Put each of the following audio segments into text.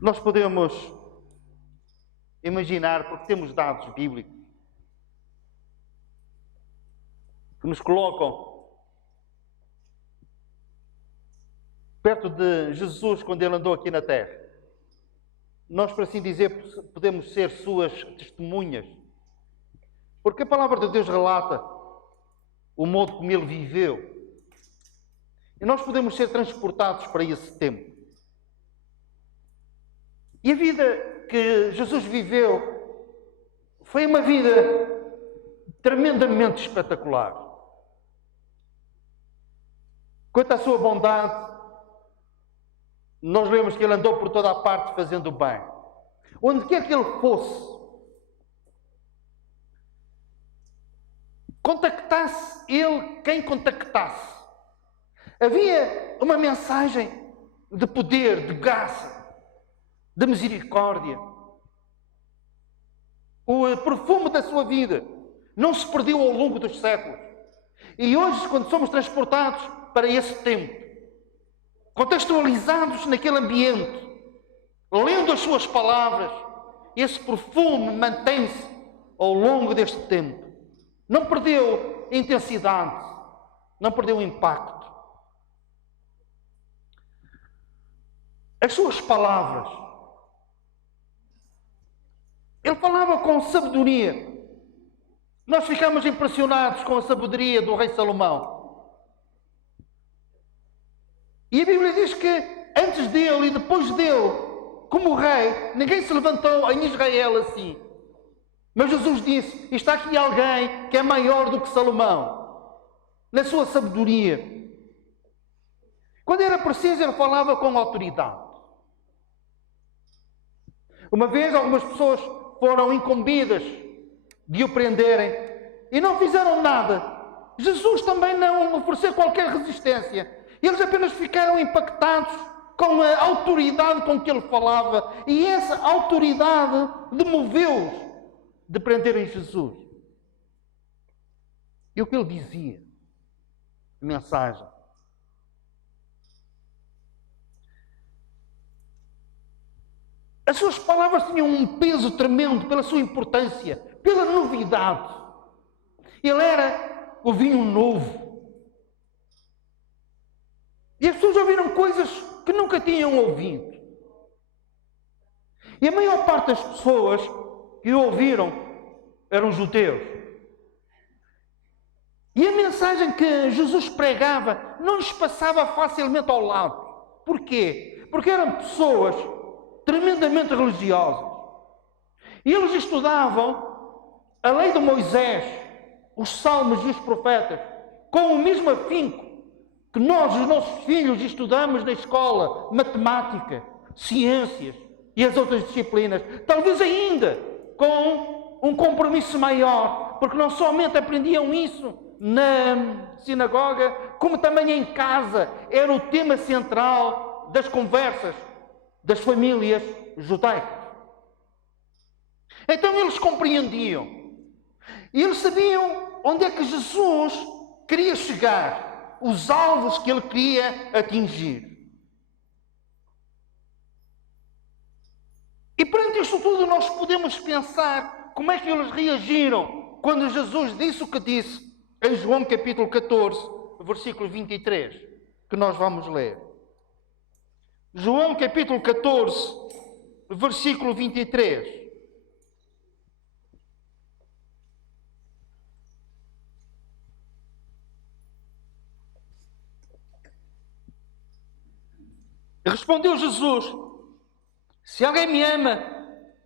Nós podemos imaginar, porque temos dados bíblicos que nos colocam perto de Jesus quando ele andou aqui na terra. Nós, por assim dizer, podemos ser suas testemunhas. Porque a palavra de Deus relata o modo como ele viveu. E nós podemos ser transportados para esse tempo. E a vida que Jesus viveu foi uma vida tremendamente espetacular. Quanto à sua bondade, nós vemos que ele andou por toda a parte fazendo bem. Onde quer que ele fosse, contactasse ele quem contactasse, havia uma mensagem de poder, de graça, de misericórdia. O perfume da sua vida não se perdeu ao longo dos séculos. E hoje, quando somos transportados para esse tempo, contextualizados naquele ambiente, lendo as suas palavras, esse perfume mantém-se ao longo deste tempo. Não perdeu intensidade, não perdeu impacto. As suas palavras, ele falava com sabedoria. Nós ficamos impressionados com a sabedoria do rei Salomão. E a Bíblia diz que antes dele e depois dele, como rei, ninguém se levantou em Israel assim. Mas Jesus disse, está aqui alguém que é maior do que Salomão, na sua sabedoria. Quando era preciso, ele falava com autoridade. Uma vez, algumas pessoas foram incumbidas de o prenderem e não fizeram nada. Jesus também não ofereceu qualquer resistência. Eles apenas ficaram impactados com a autoridade com que ele falava. E essa autoridade demoveu-os de prenderem Jesus. E o que ele dizia? A mensagem. As suas palavras tinham um peso tremendo pela sua importância, pela novidade. Ele era o vinho novo. E as pessoas ouviram coisas que nunca tinham ouvido. E a maior parte das pessoas que o ouviram eram judeus. E a mensagem que Jesus pregava não lhes passava facilmente ao lado. Porquê? Porque eram pessoas tremendamente religiosas. E eles estudavam a lei de Moisés, os salmos e os profetas, com o mesmo afinco que nós, os nossos filhos, estudamos na escola, matemática, ciências e as outras disciplinas. Talvez ainda com um compromisso maior, porque não somente aprendiam isso na sinagoga, como também em casa. Era o tema central das conversas das famílias judaicas. Então eles compreendiam. E eles sabiam onde é que Jesus queria chegar, os alvos que ele queria atingir. E perante isto tudo nós podemos pensar como é que eles reagiram quando Jesus disse o que disse em João capítulo 14, versículo 23, que nós vamos ler. João capítulo 14, versículo 23. Respondeu Jesus: se alguém me ama,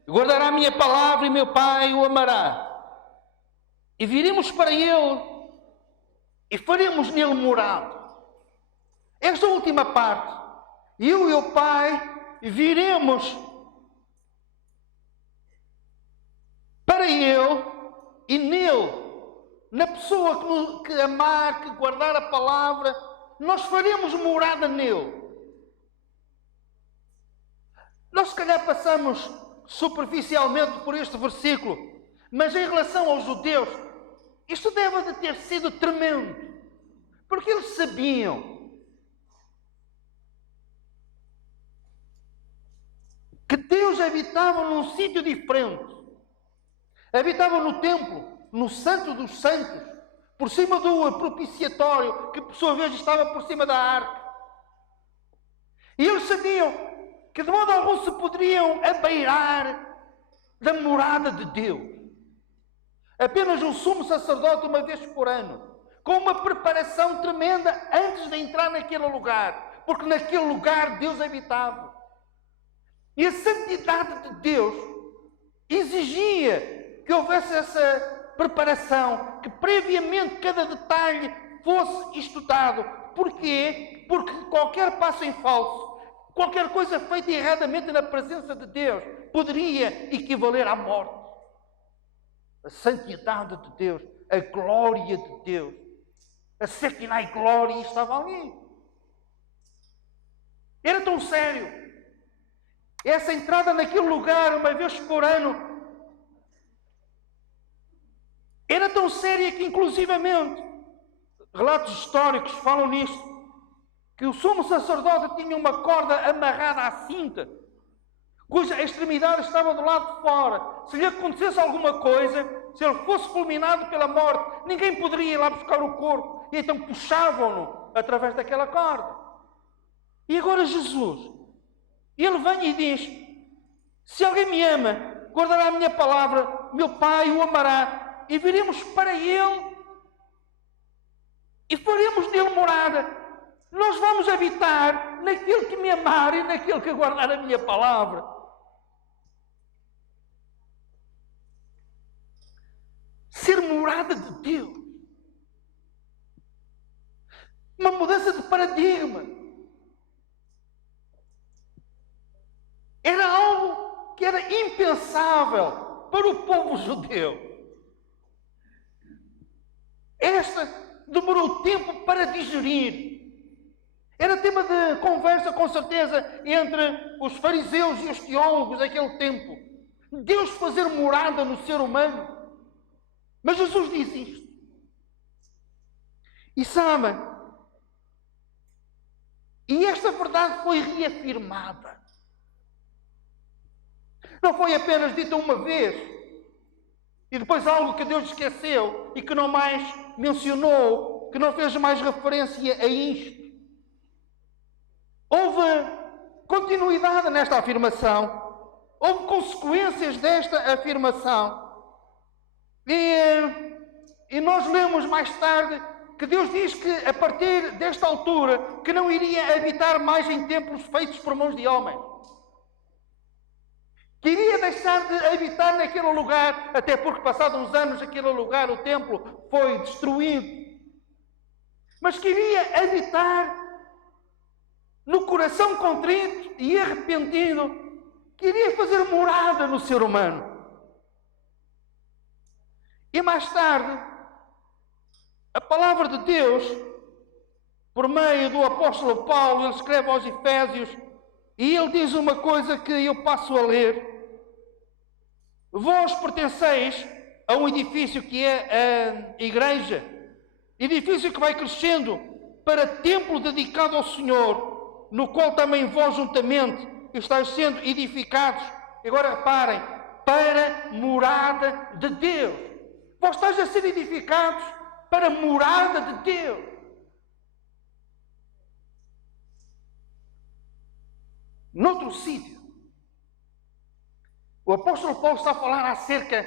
guardará a minha palavra e meu Pai o amará. E viremos para ele e faremos nele morada. Esta última parte, eu e o Pai viremos para ele e nele, na pessoa que amar, que guardar a palavra, nós faremos morada nele. Nós se calhar passamos superficialmente por este versículo, mas em relação aos judeus, isto deve de ter sido tremendo, porque eles sabiam Deus habitava num sítio diferente. Habitava no templo, no Santo dos Santos, por cima do propiciatório, que por sua vez estava por cima da arca. E eles sabiam que de modo algum se poderiam abeirar da morada de Deus. Apenas o sumo sacerdote uma vez por ano, com uma preparação tremenda antes de entrar naquele lugar, porque naquele lugar Deus habitava. E a santidade de Deus exigia que houvesse essa preparação, que previamente cada detalhe fosse estudado. Porquê? Porque qualquer passo em falso, qualquer coisa feita erradamente na presença de Deus, poderia equivaler à morte. A santidade de Deus, a glória de Deus, a Shekinah glória estava ali. Era tão sério. Essa entrada naquele lugar, uma vez por ano, era tão séria que, inclusivamente, relatos históricos falam nisto, que o sumo sacerdote tinha uma corda amarrada à cinta, cuja extremidade estava do lado de fora. Se lhe acontecesse alguma coisa, se ele fosse fulminado pela morte, ninguém poderia ir lá buscar o corpo. E então puxavam-no através daquela corda. E agora Jesus, ele vem e diz: se alguém me ama, guardará a minha palavra, meu Pai o amará, e viremos para ele e faremos nele morada. Nós vamos habitar naquele que me amar e naquele que guardar a minha palavra. Ser morada de Deus. Uma mudança de paradigma. Era algo que era impensável para o povo judeu. Esta demorou tempo para digerir. Era tema de conversa, com certeza, entre os fariseus e os teólogos daquele tempo. Deus fazer morada no ser humano. Mas Jesus diz isto. E sabem, e esta verdade foi reafirmada. Não foi apenas dita uma vez, e depois algo que Deus esqueceu e que não mais mencionou, que não fez mais referência a isto. Houve continuidade nesta afirmação. Houve consequências desta afirmação. E nós lemos mais tarde que Deus diz que a partir desta altura que não iria habitar mais em templos feitos por mãos de homens. Que iria deixar de habitar naquele lugar, até porque passados uns anos aquele lugar, o templo, foi destruído. Mas que iria habitar no coração contrito e arrependido, que iria fazer morada no ser humano. E mais tarde, a palavra de Deus, por meio do apóstolo Paulo, ele escreve aos Efésios, e ele diz uma coisa que eu passo a ler. Vós pertenceis a um edifício que é a igreja, edifício que vai crescendo para templo dedicado ao Senhor, no qual também vós juntamente estáis sendo edificados, agora reparem, para morada de Deus. Vós estáis a ser edificados para morada de Deus. Noutro sítio, o apóstolo Paulo está a falar acerca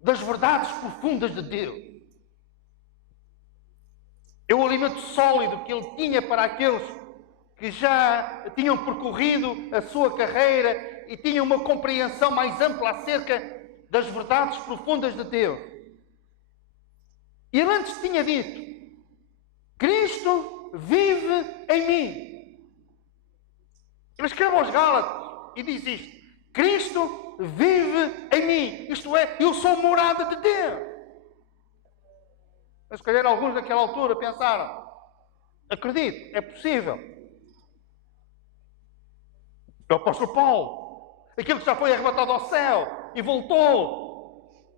das verdades profundas de Deus. É o alimento sólido que ele tinha para aqueles que já tinham percorrido a sua carreira e tinham uma compreensão mais ampla acerca das verdades profundas de Deus. E ele antes tinha dito: Cristo vive em mim. Ele escreve aos Gálatas e diz isto: Cristo vive em mim. Isto é, eu sou morada de Deus. Mas se calhar alguns naquela altura pensaram: acredito, é possível. O apóstolo Paulo, aquele que já foi arrebatado ao céu e voltou.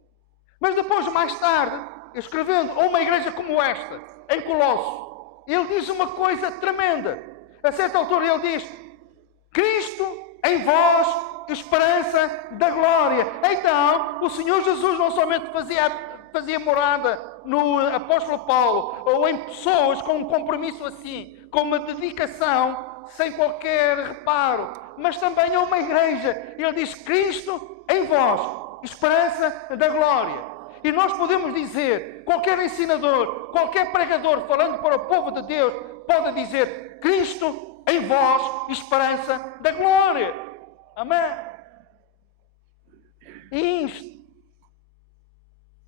Mas depois, mais tarde, escrevendo a uma igreja como esta, em Colossos, ele diz uma coisa tremenda. A certa altura ele diz: Cristo em vós, esperança da glória. Então, o Senhor Jesus não somente fazia morada no apóstolo Paulo, ou em pessoas com um compromisso assim, com uma dedicação, sem qualquer reparo, mas também é uma igreja. Ele diz: Cristo em vós, esperança da glória. E nós podemos dizer, qualquer ensinador, qualquer pregador falando para o povo de Deus, pode dizer: Cristo em vós, esperança da glória. Amém? E isto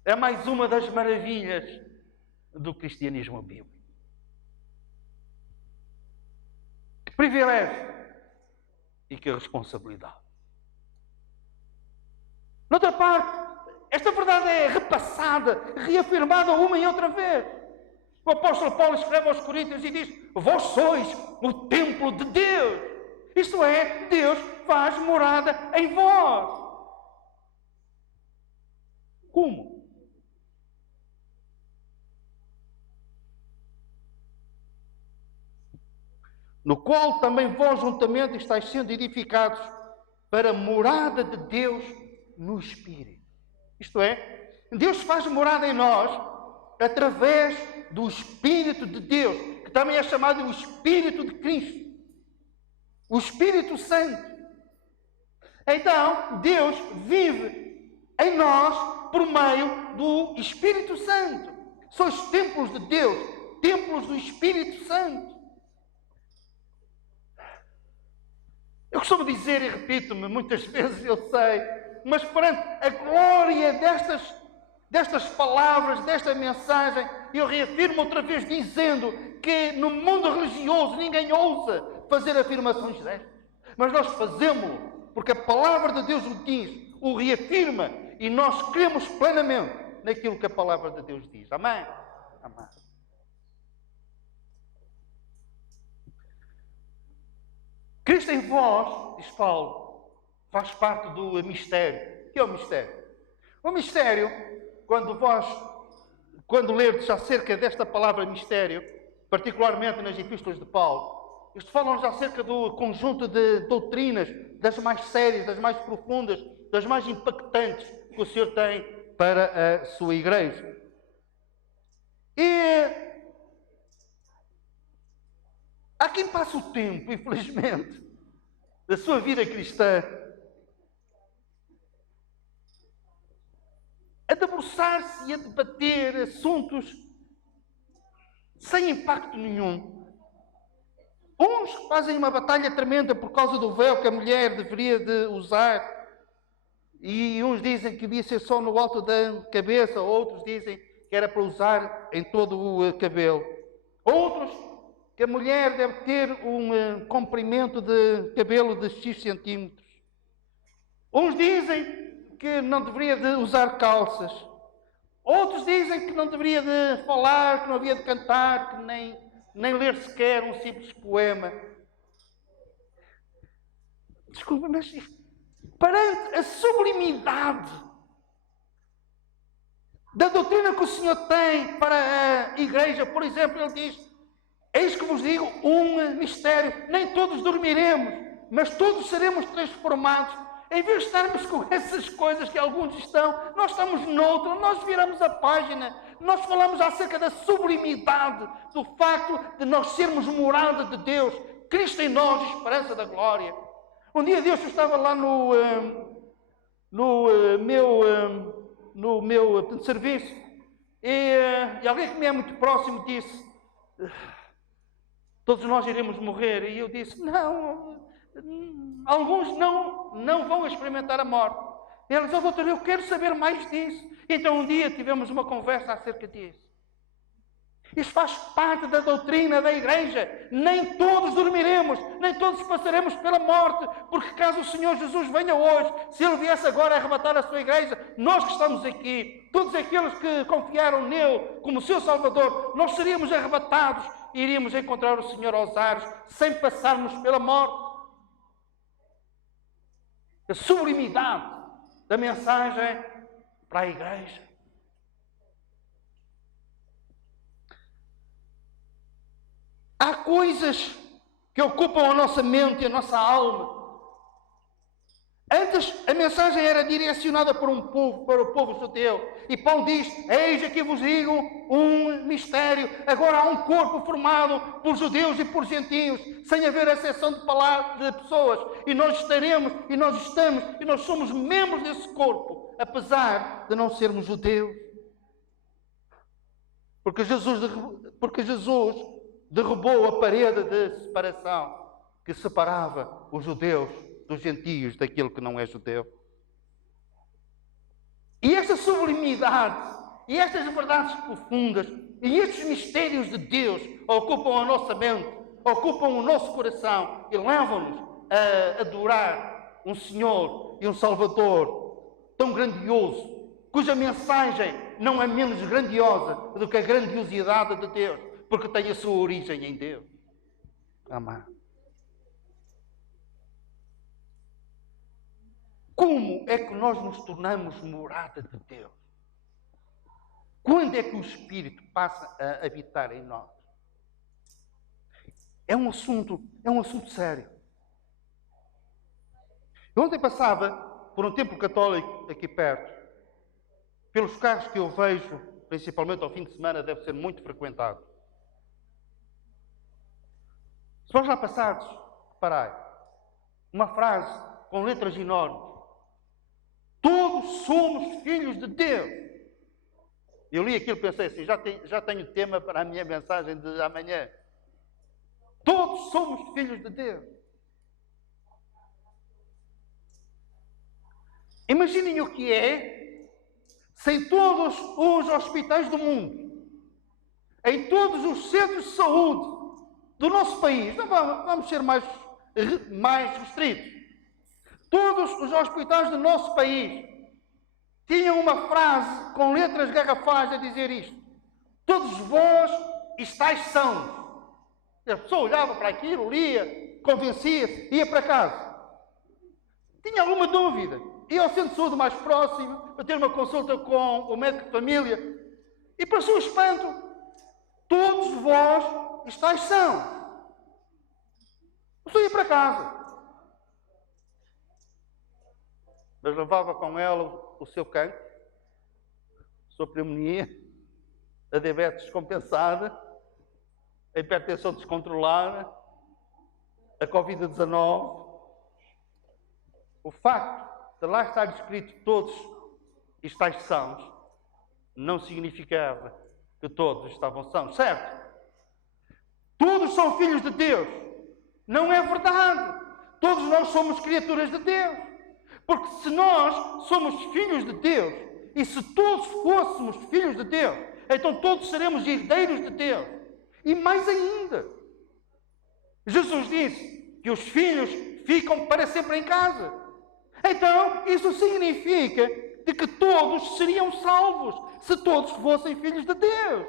é mais uma das maravilhas do cristianismo bíblico. Que privilégio e que responsabilidade. Noutra parte, esta verdade é repassada, reafirmada uma e outra vez. O apóstolo Paulo escreve aos Coríntios e diz: vós sois o templo de Deus. Isto é, Deus faz morada em vós. Como? No qual também vós juntamente estáis sendo edificados para a morada de Deus no Espírito. Isto é, Deus faz morada em nós através do Espírito de Deus, que também é chamado o Espírito de Cristo, o Espírito Santo. Então, Deus vive em nós por meio do Espírito Santo. Sois templos de Deus, templos do Espírito Santo. Eu costumo dizer e repito-me muitas vezes, eu sei, mas perante a glória destas palavras, desta mensagem, eu reafirmo outra vez dizendo que no mundo religioso ninguém ousa fazer afirmações destas. Mas nós fazemos-lo, porque a palavra de Deus o diz, o reafirma, e nós cremos plenamente naquilo que a palavra de Deus diz. Amém? Amém. Cristo em vós, diz Paulo, faz parte do mistério. O que é o mistério? O mistério, quando lerdes acerca desta palavra mistério, particularmente nas epístolas de Paulo, isto fala-nos acerca do conjunto de doutrinas, das mais sérias, das mais profundas, das mais impactantes que o Senhor tem para a sua igreja. E há quem passe o tempo, infelizmente, da sua vida cristã a debruçar-se e a debater assuntos sem impacto nenhum. Uns fazem uma batalha tremenda por causa do véu que a mulher deveria de usar, e uns dizem que devia ser só no alto da cabeça, outros dizem que era para usar em todo o cabelo. Outros que a mulher deve ter um comprimento de cabelo de X centímetros. Uns dizem que não deveria de usar calças. Outros dizem que não deveria de falar, que não havia de cantar, que nem ler sequer um simples poema. Desculpa, mas perante a sublimidade da doutrina que o Senhor tem para a igreja, por exemplo, Ele diz: eis que vos digo um mistério, nem todos dormiremos, mas todos seremos transformados. Em vez de estarmos com essas coisas que alguns estão, nós estamos noutra, nós viramos a página, nós falamos acerca da sublimidade, do facto de nós sermos morada de Deus, Cristo em nós, esperança da glória. Um dia Deus estava lá no meu serviço e alguém que me é muito próximo disse: todos nós iremos morrer. E eu disse: não, alguns não vão experimentar a morte. E ele disse: doutor, eu quero saber mais disso. Então um dia tivemos uma conversa acerca disso. Isso faz parte da doutrina da igreja. Nem todos dormiremos, nem todos passaremos pela morte, porque caso o Senhor Jesus venha hoje, se Ele viesse agora a arrebatar a sua igreja, nós que estamos aqui, todos aqueles que confiaram nele como seu Salvador, nós seríamos arrebatados e iríamos encontrar o Senhor aos ares, sem passarmos pela morte. A sublimidade da mensagem para a igreja. Há coisas que ocupam a nossa mente e a nossa alma, Antes a mensagem era direcionada para um povo, para o povo judeu. E Paulo diz: eis aqui vos digo um mistério. Agora há um corpo formado por judeus e por gentios, sem haver exceção de pessoas. E nós estaremos, e nós estamos, e nós somos membros desse corpo, apesar de não sermos judeus. Porque Jesus derrubou a parede de separação que separava os judeus dos gentios daquilo que não é judeu. E esta sublimidade, e estas verdades profundas, e estes mistérios de Deus ocupam a nossa mente, ocupam o nosso coração e levam-nos a adorar um Senhor e um Salvador tão grandioso, cuja mensagem não é menos grandiosa do que a grandiosidade de Deus, porque tem a sua origem em Deus. Amém. Como é que nós nos tornamos morada de Deus? Quando é que o Espírito passa a habitar em nós? É um assunto sério. Eu ontem passava por um templo católico aqui perto. Pelos carros que eu vejo, principalmente ao fim de semana, deve ser muito frequentado. Se vós lá passados, reparai, uma frase com letras enormes. Todos somos filhos de Deus. Eu li aquilo e pensei assim, já tenho tema para a minha mensagem de amanhã. Todos somos filhos de Deus. Imaginem o que é se em todos os hospitais do mundo, em todos os centros de saúde do nosso país, não vamos ser mais restritos, todos os hospitais do nosso país tinham uma frase com letras garrafais a dizer isto: todos vós estáis sãos. A pessoa olhava para aquilo, lia, convencia-se, ia para casa. Tinha alguma dúvida, ia ao centro de saúde mais próximo para ter uma consulta com o médico de família e, para o seu espanto, todos vós estáis sãos. A pessoa ia para casa. Mas levava com ela o seu cancro, a sua pneumonia, a diabetes descompensada, a hipertensão descontrolada, a Covid-19. O facto de lá estar escrito todos estáis sãos não significava que todos estavam sãos, certo? Todos são filhos de Deus. Não é verdade. Todos nós somos criaturas de Deus. Porque se nós somos filhos de Deus, e se todos fôssemos filhos de Deus, então todos seremos herdeiros de Deus. E mais ainda, Jesus disse que os filhos ficam para sempre em casa. Então, isso significa de que todos seriam salvos, se todos fossem filhos de Deus.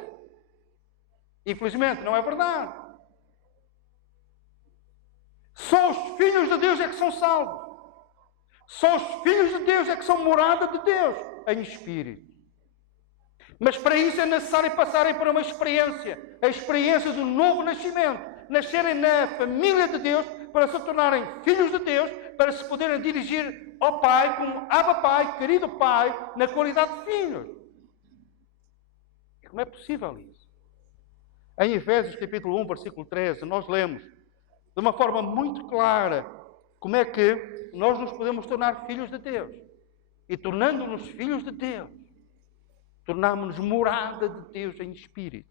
Infelizmente, não é verdade. Só os filhos de Deus é que são salvos. Só os filhos de Deus é que são morada de Deus em espírito. Mas para isso é necessário passarem por uma experiência. A experiência do novo nascimento. Nascerem na família de Deus para se tornarem filhos de Deus, para se poderem dirigir ao Pai como Abba Pai, querido Pai, na qualidade de filhos. E como é possível isso? Em Efésios capítulo 1, versículo 13, nós lemos de uma forma muito clara como é que nós nos podemos tornar filhos de Deus. E tornando-nos filhos de Deus, tornamos-nos morada de Deus em espírito.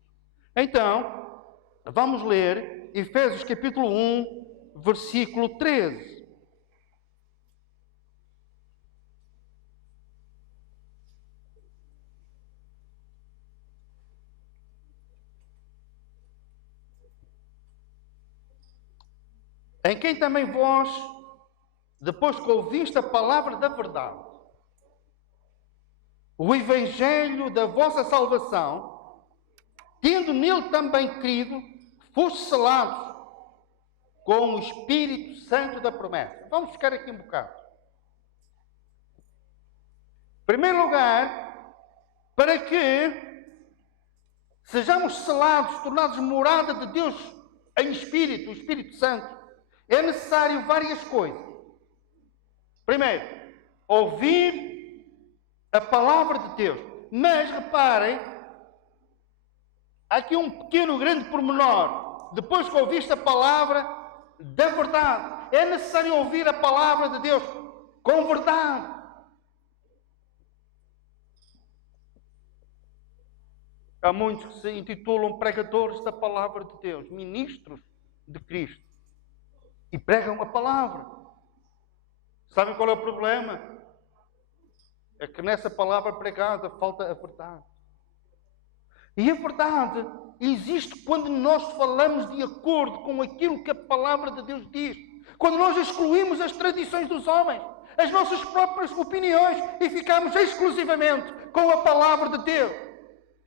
Então, vamos ler Efésios capítulo 1, versículo 13. Em quem também vós, depois que ouviste a palavra da verdade, o evangelho da vossa salvação, tendo nele também crido, foste selados com o Espírito Santo da promessa. Vamos ficar aqui um bocado. Em primeiro lugar, para que sejamos selados, tornados morada de Deus em Espírito, o Espírito Santo, é necessário várias coisas. Em Primeiro, ouvir a palavra de Deus. Mas reparem, há aqui um pequeno, grande pormenor. Depois que ouviste a palavra da verdade, é necessário ouvir a palavra de Deus com verdade. Há muitos que se intitulam pregadores da palavra de Deus, ministros de Cristo, e pregam a palavra. Sabem qual é o problema? É que nessa palavra pregada falta a verdade. E a verdade existe quando nós falamos de acordo com aquilo que a palavra de Deus diz. Quando nós excluímos as tradições dos homens, as nossas próprias opiniões, e ficamos exclusivamente com a palavra de Deus.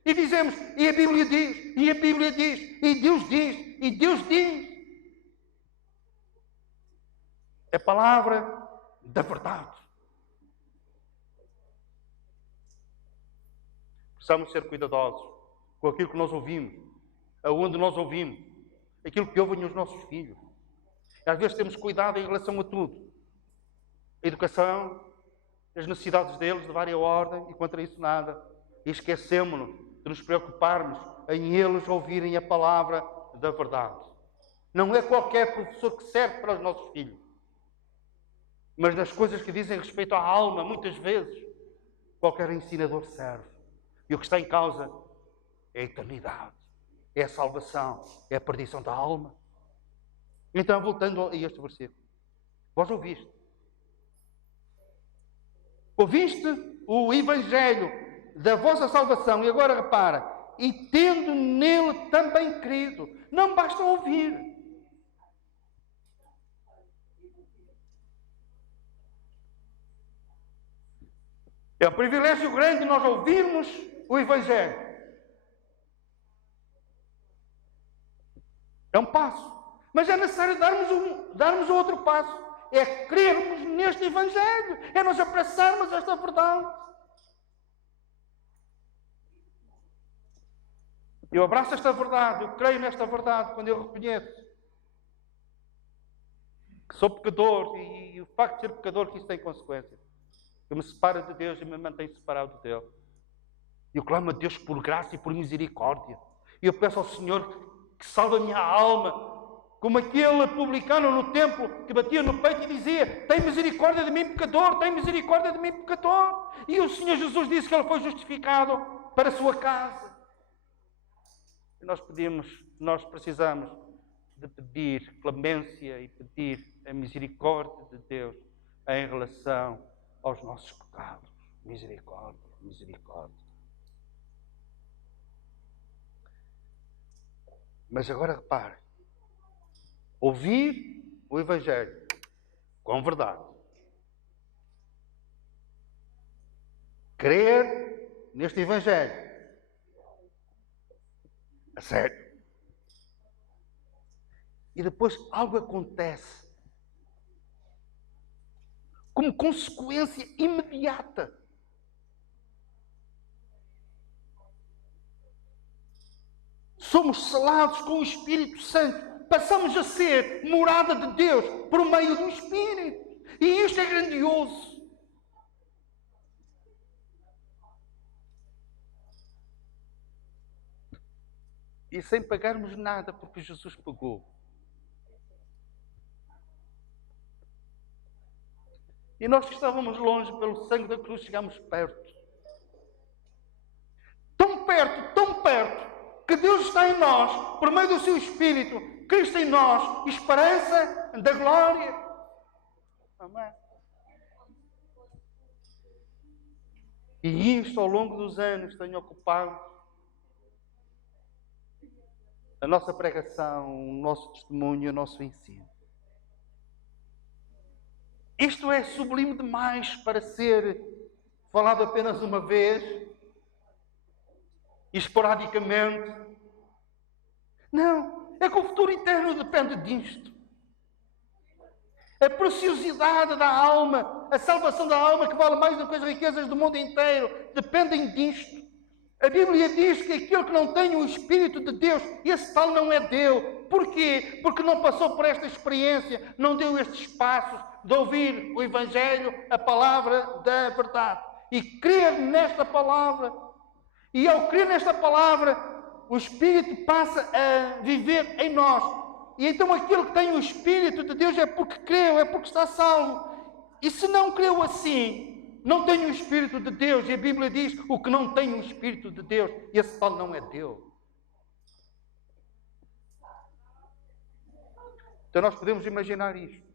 E dizemos, e a Bíblia diz, e a Bíblia diz, e Deus diz, e Deus diz. É a palavra da verdade. Precisamos ser cuidadosos com aquilo que nós ouvimos, aonde nós ouvimos, aquilo que ouvem os nossos filhos. E às vezes temos cuidado em relação a tudo. A educação, as necessidades deles de várias ordem, e contra isso nada. E esquecemos-nos de nos preocuparmos em eles ouvirem a palavra da verdade. Não é qualquer professor que serve para os nossos filhos. Mas nas coisas que dizem respeito à alma, muitas vezes, qualquer ensinador serve. E o que está em causa é a eternidade, é a salvação, é a perdição da alma. Então, voltando a este versículo. Vós ouviste. Ouviste o Evangelho da vossa salvação, e agora repara, e tendo nele também crido. Não basta ouvir. É um privilégio grande nós ouvirmos o Evangelho. É um passo. Mas é necessário darmos outro passo. É crermos neste Evangelho. É nós abraçarmos esta verdade. Eu abraço esta verdade, eu creio nesta verdade quando eu reconheço que sou pecador, e o facto de ser pecador, que isso tem consequências. Eu me separo de Deus e me mantenho separado dele. Eu clamo a Deus por graça e por misericórdia. E eu peço ao Senhor que salve a minha alma, como aquele publicano no templo que batia no peito e dizia: tem misericórdia de mim, pecador, tem misericórdia de mim, pecador. E o Senhor Jesus disse que ele foi justificado para a sua casa. E nós precisamos de pedir clemência e pedir a misericórdia de Deus em relação aos nossos pecados. Misericórdia, misericórdia. Mas agora repare, ouvir o Evangelho com verdade, crer neste Evangelho a sério, e depois algo acontece como consequência imediata. Somos selados com o Espírito Santo. Passamos a ser morada de Deus por meio do Espírito. E isto é grandioso. E sem pagarmos nada, porque Jesus pagou. E nós que estávamos longe, pelo sangue da cruz, chegamos perto. Tão perto, que Deus está em nós, por meio do seu Espírito, Cristo em nós, esperança da glória. Amém. E isto, ao longo dos anos, tem ocupado a nossa pregação, o nosso testemunho, o nosso ensino. Isto é sublime demais para ser falado apenas uma vez, esporadicamente. Não, é que o futuro eterno depende disto. A preciosidade da alma, a salvação da alma, que vale mais do que as riquezas do mundo inteiro, dependem disto. A Bíblia diz que aquele que não tem o Espírito de Deus, esse tal não é dele. Porquê? Porque não passou por esta experiência, não deu estes passos de ouvir o Evangelho, a palavra da verdade. E crer nesta palavra. E ao crer nesta palavra, o Espírito passa a viver em nós. E então aquele que tem o Espírito de Deus é porque creu, é porque está salvo. E se não creu assim, não tem o Espírito de Deus. E a Bíblia diz, o que não tem o Espírito de Deus, esse tal não é Deus. Então nós podemos imaginar isto.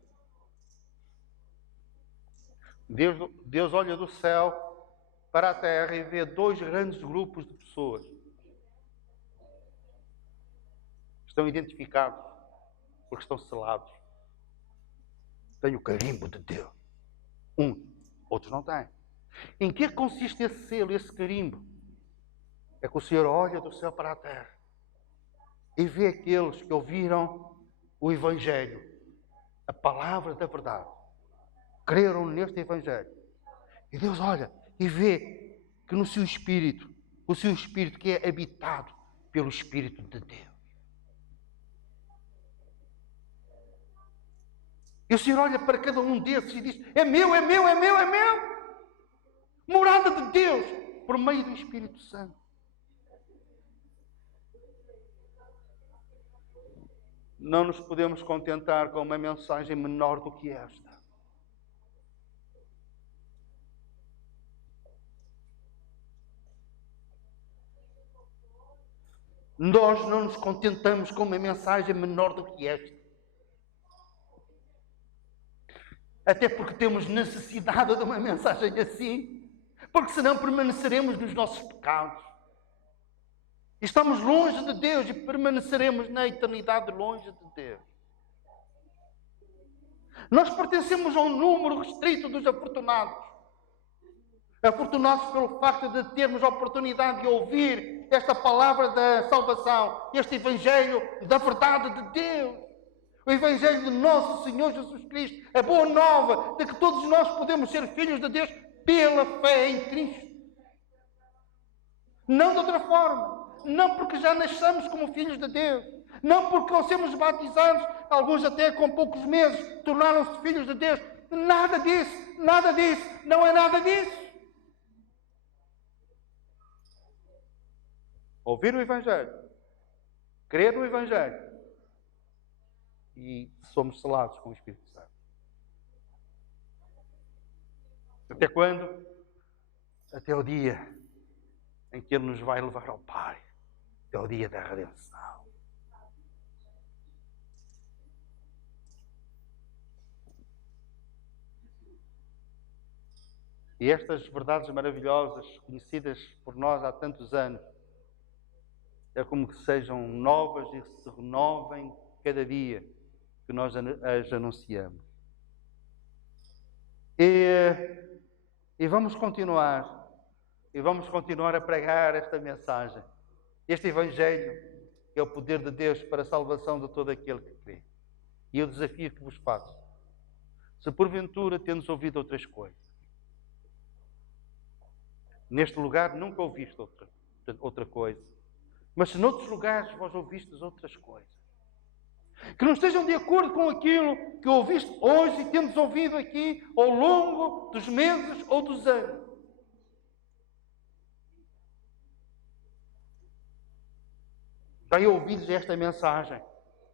Deus olha do céu para a terra e vê dois grandes grupos de pessoas. Estão identificados, porque estão selados. Têm o carimbo de Deus. Outros não têm. Em que consiste esse selo, esse carimbo? É que o Senhor olha do céu para a terra e vê aqueles que ouviram o Evangelho, a palavra da verdade, creram neste Evangelho. E Deus olha e vê que no seu Espírito, o seu Espírito que é habitado pelo Espírito de Deus. E o Senhor olha para cada um desses e diz, é meu, é meu, é meu, é meu. Morada de Deus, por meio do Espírito Santo. Não nos podemos contentar com uma mensagem menor do que esta. Nós não nos contentamos com uma mensagem menor do que esta. Até porque temos necessidade de uma mensagem assim. Porque senão permaneceremos nos nossos pecados. Estamos longe de Deus e permaneceremos na eternidade longe de Deus. Nós pertencemos a um número restrito dos afortunados. Afortunados pelo facto de termos a oportunidade de ouvir esta palavra da salvação, este Evangelho da verdade de Deus. O Evangelho de nosso Senhor Jesus Cristo, a boa nova de que todos nós podemos ser filhos de Deus pela fé em Cristo. Não de outra forma. Não porque já nascemos como filhos de Deus. Não porque ao sermos batizados, alguns até com poucos meses, tornaram-se filhos de Deus. Nada disso, nada disso, não é nada disso. Ouvir o Evangelho, crer no Evangelho e somos selados com o Espírito Santo. Até quando? Até o dia em que Ele nos vai levar ao Pai. Até o dia da redenção. E estas verdades maravilhosas, conhecidas por nós há tantos anos, é como que sejam novas e se renovem cada dia que nós as anunciamos. E vamos continuar. E vamos continuar a pregar esta mensagem. Este Evangelho é o poder de Deus para a salvação de todo aquele que crê. E o desafio que vos faço. Se porventura tendes ouvido outras coisas, neste lugar nunca ouviste outra coisa, mas se noutros lugares vós ouvistes outras coisas, que não estejam de acordo com aquilo que ouviste hoje e tendes ouvido aqui ao longo dos meses ou dos anos, dai ouvidos a esta mensagem.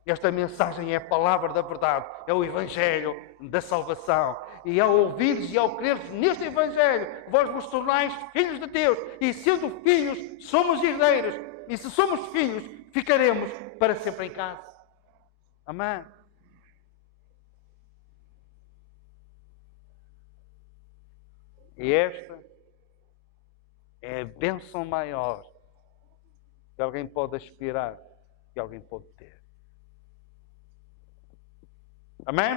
Esta mensagem é a palavra da verdade, é o Evangelho da salvação. E ao ouvirdes e ao creres neste Evangelho, vós vos tornais filhos de Deus. E sendo filhos, somos herdeiros. E se somos filhos, ficaremos para sempre em casa. Amém? E esta é a bênção maior que alguém pode aspirar, que alguém pode ter. Amém?